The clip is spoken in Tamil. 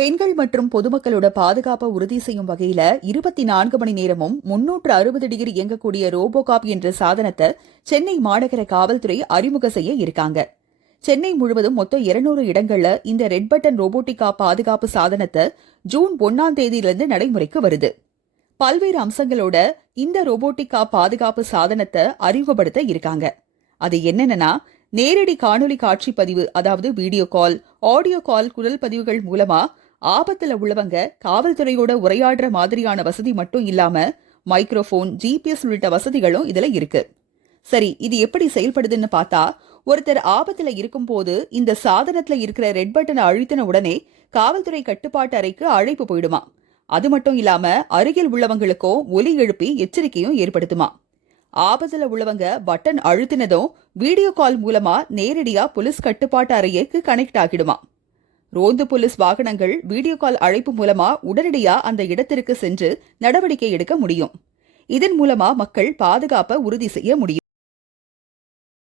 பெண்கள் மற்றும் பொதுமக்களோட பாதுகாப்பை உறுதி செய்யும் வகையில 24 மணி நேரமும் 360 டிகிரி இயங்கக்கூடிய ரோபோகாப் என்ற சாதனத்தை சென்னை மாநகர காவல்துறை அறிமுக செய்ய இருக்காங்க. சென்னை முழுவதும் மொத்தம் 200 இடங்கள்ல இந்த ரெட் பட்டன் ரோபோட்டிக் காப் பாதுகாப்பு சாதனத்தை ஜூன் 1ஆம் தேதியிலிருந்து நடைமுறைக்கு வருது. பல்வேறு அம்சங்களோட இந்த ரோபோட்டிக் காப் பாதுகாப்பு சாதனத்தை அறிமுகப்படுத்த இருக்காங்க. அது என்னன்னா, நேரடி காணொலி காட்சி பதிவு, அதாவது வீடியோ கால், ஆடியோ கால், குரல் பதிவுகள் மூலமா ஆபத்துல உள்ளவங்க காவல்துறையோட உரையாடுற மாதிரியான வசதி மட்டும் இல்லாம மைக்ரோஃபோன், ஜிபிஎஸ் உள்ளிட்ட வசதிகளும் இதுல இருக்கு. சரி, இது எப்படி செயல்படுதுன்னு பார்த்தா, ஒருத்தர் ஆபத்துல இருக்கும் போது இந்த சாதனத்துல இருக்கிற ரெட் பட்டனை அழுத்தின உடனே காவல்துறை கட்டுப்பாட்டு அறைக்கு அழைப்பு போயிடுமா. அது மட்டும் இல்லாம அருகில் உள்ளவங்களுக்கும் ஒலி எழுப்பி எச்சரிக்கையும் ஏற்படுத்துமா. ஆபத்துல உள்ளவங்க பட்டன் அழுத்தினதும் வீடியோ கால் மூலமா நேரடியா போலீஸ் கட்டுப்பாட்டு அறைக்கு கனெக்ட் ஆகிடுமா. ரோந்து போலீஸ் வாகனங்கள் வீடியோ கால் அழைப்பு மூலமா உடனடியா அந்த இடத்திற்கு சென்று நடவடிக்கை எடுக்க முடியும். இதன் மூலமா மக்கள் பாதுகாப்பை உறுதி செய்ய முடியும்.